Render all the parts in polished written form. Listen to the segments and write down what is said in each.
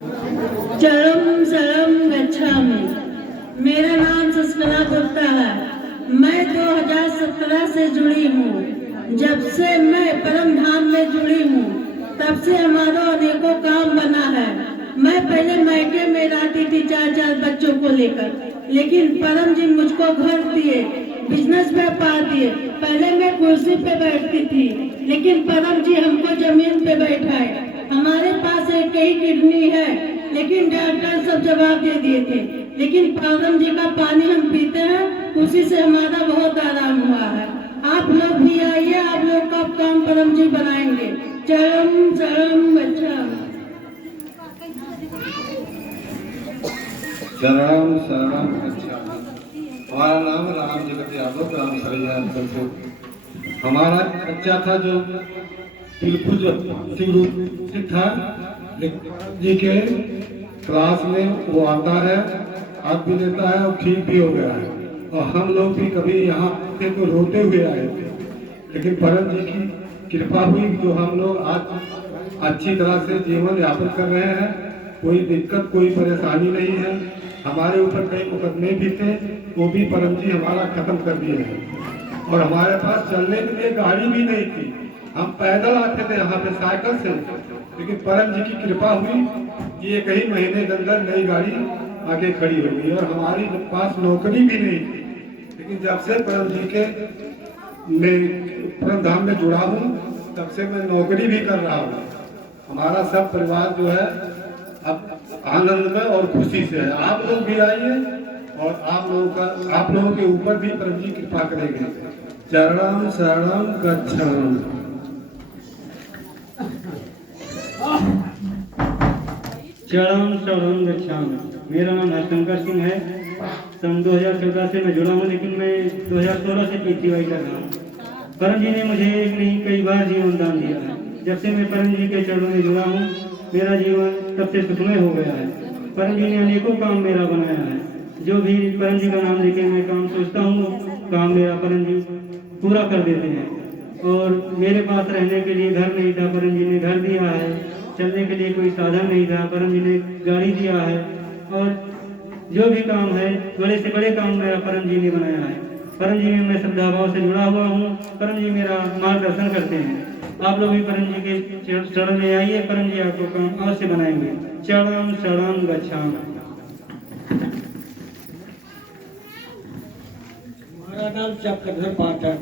चरम शरम गच्छामि। मेरा नाम शशिकला गुप्ता है। मैं 2017 से जुड़ी हूँ। जब से मैं परम धाम में जुड़ी हूँ तब से हमारा अनेकों काम बना है। मैं पहले मायके में रहती थी 4 बच्चों को लेकर, लेकिन परम जी मुझको घर दिए, बिजनेस व्यापार दिए। पहले मैं कुर्सी पे बैठती थी, लेकिन परम जी हमको जमीन पे बैठाए। हमारे पास एक ही किडनी है, लेकिन डॉक्टर सब जवाब दे दिए थे। लेकिन परम जी का पानी हम पीते हैं, उसी से हमारा बहुत आराम हुआ है। आप लोग भी आइए, आप लोग का काम परम जी बनाएंगे। चरम चरम गच्छामि। शरणम शरणम गच्छामि। हमारा नाम राम जगत यादव, राम सरैया से। हमारा बच्चा था जो बिल्कुल जो सिंह था जी के क्लास में, वो आता है, हाथ भी लेता है और ठीक भी हो गया है। और हम लोग भी कभी यहाँ से तो रोते हुए आए थे, लेकिन परम जी की कृपा हुई जो हम लोग आज अच्छी तरह से जीवन यापन कर रहे हैं। कोई दिक्कत कोई परेशानी नहीं है। हमारे ऊपर कई मुकदमे भी थे, वो भी परम जी हमारा खत्म कर दिए हैं। और हमारे पास चलने के लिए गाड़ी भी नहीं थी, हम पैदल आते थे यहाँ पे साइकिल से। लेकिन परम जी की कृपा हुई कि एक ही महीने के अंदर नई गाड़ी आके खड़ी हो गई। और हमारी पास नौकरी भी नहीं थी, लेकिन जब से परम जी के परम धाम में जुड़ा हूँ तब से मैं नौकरी भी कर रहा हूँ। हमारा सब परिवार जो है अब आनंद में और खुशी से है। आप लोग भी आइए और आप लोगों के ऊपर भी परम जी कृपा करेंगे। चरणम शरणम गच्छामि। चरम शरणम गच्छामि। मेरा नाम हरिशंकर सिंह है। सन 2014 से मैं जुड़ा हूँ, लेकिन मैं 2016 से PTY कर रहा हूँ। परम जी ने मुझे एक नहीं कई बार जीवन दान दिया है। जब से मैं परम जी के चरणों में जुड़ा हूँ, मेरा जीवन तब से सुखमय हो गया है। परम जी ने अनेकों काम मेरा बनाया है। जो भी परम जी का नाम लेके मैं काम सोचता हूँ, काम मेरा परम जी पूरा कर देते हैं। और मेरे पास रहने के लिए घर नहीं था, परम जी ने घर दिया है। चलने के लिए कोई साधन नहीं था, परम जी ने गाड़ी दिया है। और जो भी काम है, बड़े से बड़े काम मेरा परम जी ने बनाया है। परम जी में मैं श्रद्धा भाव से जुड़ा हुआ हूँ। परम जी मेरा मार्गदर्शन करते हैं। आप लोग भी परम जी के चरण में आइए, परम जी आपको काम अवश्य बनाएंगे। चरणम शरणम गच्छामि। हमारा नाम चक्रधर पाठक,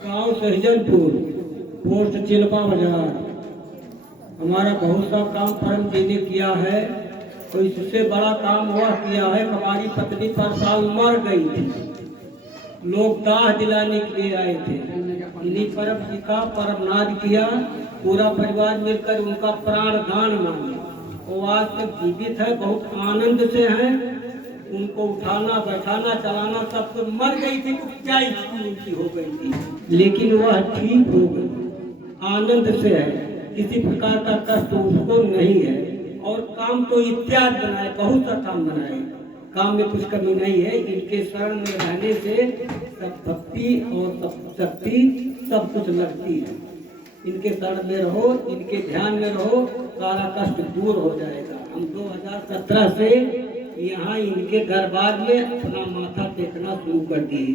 गांव सहिजनपुर, पोस्ट चिल्पा बाजार। हमारा बहुत सा काम परम जी ने किया है। तो इससे बड़ा काम वह किया है, हमारी पत्नी पर साल मर गई थी, लोग दाह दिलाने के लिए आए थे। इन्हीं परम जी का परमनाद किया, पूरा परिवार मिलकर उनका प्राण दान मांगा। वो आज तक जीवित है, बहुत आनंद से हैं। उनको उठाना बैठाना चलाना सब तो मर गई थी, क्या उनकी हो गई थी, लेकिन वह ठीक हो गई, आनंद से है। किसी प्रकार का कष्ट उसको नहीं है। और काम तो इत्यादि बनाए, बहुत सा काम बनाए, काम में कुछ कमी नहीं है। इनके शरण में रहने से सब भक्ति और सब शक्ति सब कुछ लगती है। इनके शरण में रहो, इनके ध्यान में रहो, सारा कष्ट दूर हो जाएगा। हम 2017 से यहाँ इनके दरबार में अपना माथा टेकना शुरू कर दिए।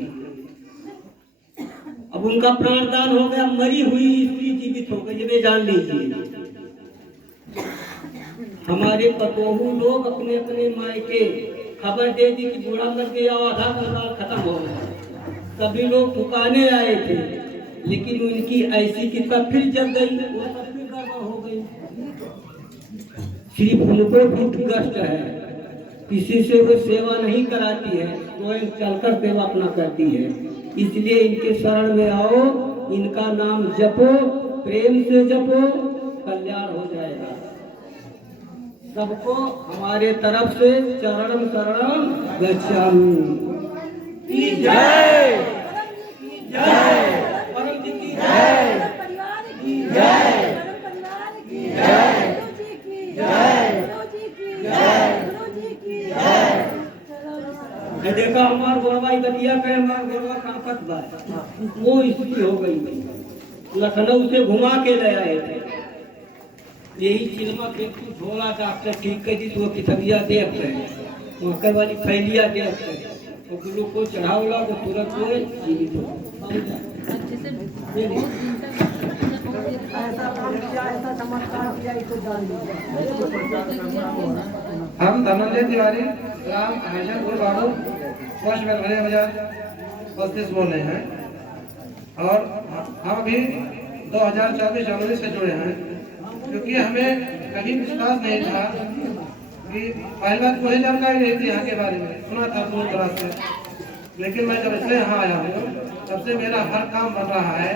अब उनका प्राणदान हो गया, मरी हुई स्त्री जीवित हो गई, ये जान लीजिए। हमारे पतोहू लोग अपने अपने मायके खबर दे दी कि बूढ़ा मर गया, आधा परिवार खत्म हो गया। सभी लोग पुकाने आए थे, लेकिन उनकी ऐसी की तब फिर जग गई, वो सब फिर गड़बड़ हो गई। सिर्फ उनको भी कष्ट है, किसी से वो सेवा नहीं कराती है, स्वयं चलकर सेवा अपना करती है। इसलिए इनके शरण में आओ, इनका नाम जपो, प्रेम से जपो, कल्याण हो जाएगा। सबको हमारे तरफ से चरणम शरणम गच्छामि की जय, जय परम जी की जय, जय देखा हमार गोरबाई बतिया के हमार गोरबा कांपत बा, वो स्थिति हो गई। लखनऊ से घुमा के ले आए थे, यही सिनेमा के तू झोला डॉक्टर ठीक कर दी तो वो कितबिया देख रहे मकर वाली फैलिया देख रहे वो ग्लूकोज चढ़ावला तो तुरंत वो जीवित हो ये नहीं। हम धनंजय तिवारी ग्राम हरिशनपुर बाड़ू पोस्ट बेलघरिया बाजार बस्ती से बोल रहे हैं और हम अभी 2024 जनवरी से जुड़े हैं क्योंकि हमें कभी विश्वास नहीं था कि पहली बात कोई जानकारी नहीं थी यहाँ के बारे में, सुना था दूर दराज से, लेकिन मैं जब से यहाँ आया हूँ तब से मेरा हर काम बन रहा है।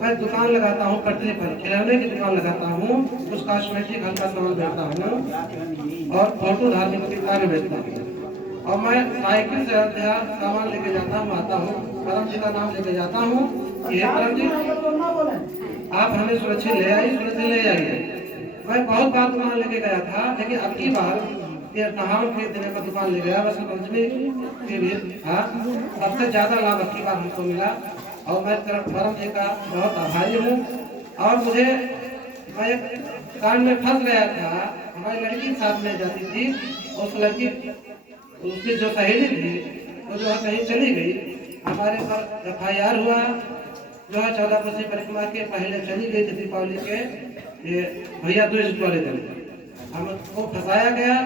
मैं दुकान लगाता हूँ पटरी पर, खिलौने की दुकान लगाता हूँ, कुछ कॉस्मेटिक हल्का सामान बेचता हूँ और फोटो धार्मिक किताबें बेचता हूँ। और मैं साइकिल से अयोध्या सामान लेके जाता हूँ, आता हूँ, परम जी का नाम लेके जाता हूँ। ये परम जी आप हमें सुरक्षित ले आइए, सुरक्षित ले जाइए। मैं बहुत बार दुकान लेके गया था, लेकिन अब की बार ये नहावन खरीद देने का दुकान ले गया, बस पंचमी के भी था, सबसे ज्यादा लाभ अब की बार हमको मिला और मैं परम जी का बहुत आभारी हूँ। और मुझे मैं एक कांड में फंस गया था, हमारी लड़की साथ में जाती थी, उस लड़की उसकी जो सहेली थी वो जो है कहीं चली गई, हमारे पर FIR हुआ जो है 14 कोसी परिक्रमा के पहले चली गई थी दीपावली के ये भैया दूज वाले दिन, हमको फंसाया गया।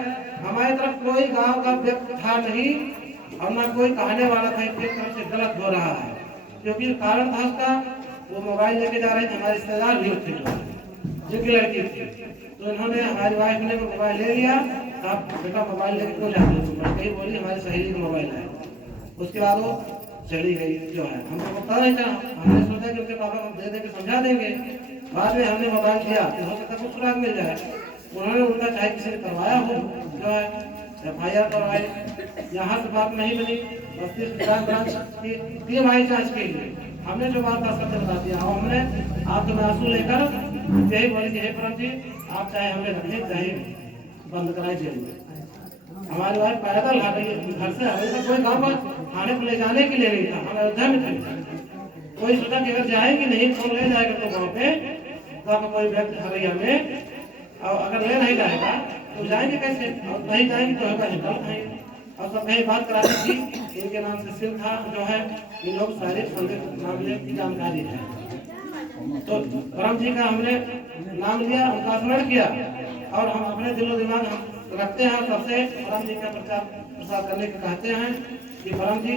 हमारी तरफ कोई गांव का व्यक्ति था नहीं और ना कोई कहने वाला था कि तरफ से गलत हो रहा है, क्योंकि कारण था उसका वो मोबाइल लेके जा रहे थे, हमारे रिश्तेदार भी उससे जो कि लड़की थी, तो इन्होंने हमारी वाइफ ने मोबाइल ले लिया। आप बेटा मोबाइल लेके क्यों जाते हो, कहीं बोली हमारी सहेली का मोबाइल है। उसके बाद वो चली गई जो है, हमको पता नहीं था, हमने सोचा कि उनके पापा को दे देके समझा देंगे। बाद में हमने मोबाइल दिया तो हो सकता कुछ सुराग मिल जाए, उन्होंने उनका चाहे किसी ने करवाया हो जो है FIR करवाई, यहाँ से बात नहीं बनी, बस्ती किसान ब्रांच की PMI जांच के लिए हमने जो बात था सबसे बता दिया और हमने आपके आंसू लेकर यही बोले कि हे परम जी आप चाहे हमें रखिए चाहे बंद कराए जेल में। हमारे भाई पैदल आ गई घर से, हमें तो कोई गाँव थाने को ले जाने के लिए नहीं था, हम अयोध्या में थे। कोई सोचा कि अगर जाएंगे नहीं कौन ले जाएगा तो गाँव पे, तो कोई व्यक्ति हरिया में और अगर ले नहीं जाएगा तो जाएंगे कैसे, और नहीं जाएंगे तो होगा निकल खाएंगे। और सब कहीं बात कराती थी, इनके नाम से सिल था जो है, इन लोग सारे संदिग्ध मामले की जानकारी है। तो परम जी का हमने नाम लिया, उनका स्मरण किया और हम अपने दिलो दिमाग हम रखते हैं, सबसे परम जी का प्रचार प्रसार करने को कहते हैं कि परम जी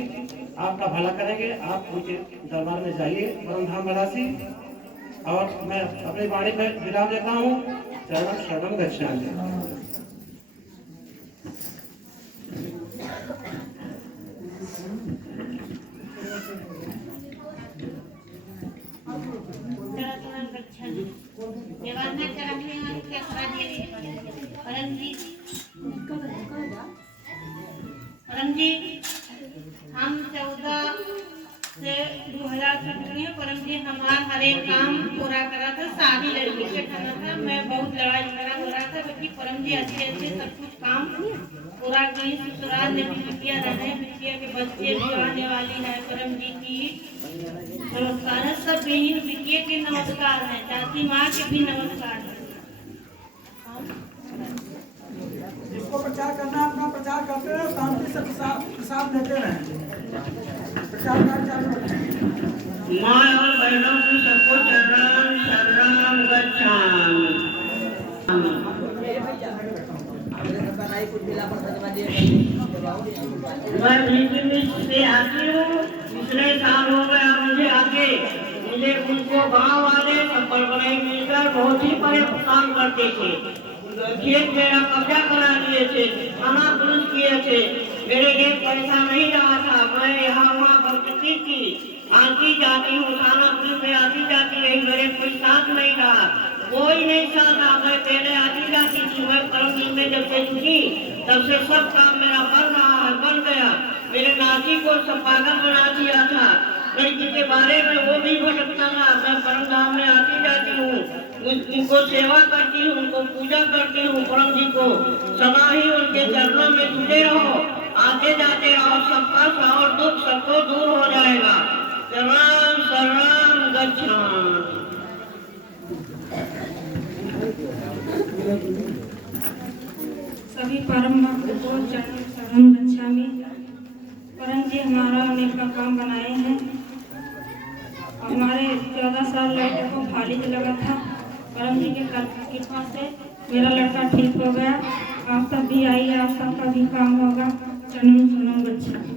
आपका भला करेंगे, आप उनके दरबार में जाइए परम धाम बरासी। और मैं अपनी वाणी पर विराम देता हूँ। चरणम शरणम गच्छामि। परम जी हम 14 से 2017 में परम जी हमारा हर एक काम पूरा करा था, शादी लड़की के करना था, मैं बहुत लड़ाई झगड़ा हो रहा था, क्योंकि परम जी अच्छे अच्छे सब कुछ काम पूरा कहीं ससुराल में बिटिया रहे, बिटिया के बच्चे भी आने वाली है। परम जी की नमस्कार है, सब बहन बिटिया के नमस्कार है, चाची माँ के भी नमस्कार है। जिसको प्रचार करना है अपना प्रचार करते रहे, शांति से प्रसाद देते रहे, प्रचार चालू रखें। माँ और बहनों की सबको चरण शरणम गच्छामि। मैं भीष्म से आती हूँ, पिछले साल हो गया मुझे आके, मुझे उनको गाँव वाले संपर्क में मिलकर बहुत ही परेशान करते थे, खेत मेरा कब्जा करा लिए थे, थाना पुलिस किए थे, मेरे लिए पैसा नहीं रहा था, मैं यहाँ वहाँ भटकती थी, आती जाती हूँ, थाना पुलिस में आती जाती रही, मेरे कोई साथ नहीं रहा, कोई नहीं साथ रहा, मैं पहले आती जाती थी। मैं परम जी में जब से जुटी तब से सब काम मेरा बन रहा है, बन गया। मेरे नाती को सब पागल बना दिया था, लड़की के बारे में वो भी भटकता था। मैं परम धाम में आती जाती हूँ, उनको सेवा करती हूँ, उनको पूजा करती हूँ, परम जी को सदा ही उनके चरणों में जुड़े रहो, आते जाते रहो, सबका और दुख सबको दूर हो जाएगा। शरणम शरणम गच्छामि। सभी परम भक्त को चरण शरण गच्छामि। परम जी हमारा अनेक का काम बनाए हैं। हमारे 14 साल लड़के को फालिज लगा था, परम जी के कृपा से मेरा लड़का ठीक हो गया। आप सब भी आइए, आप सबका भी काम होगा। चरण शरण गच्छामि।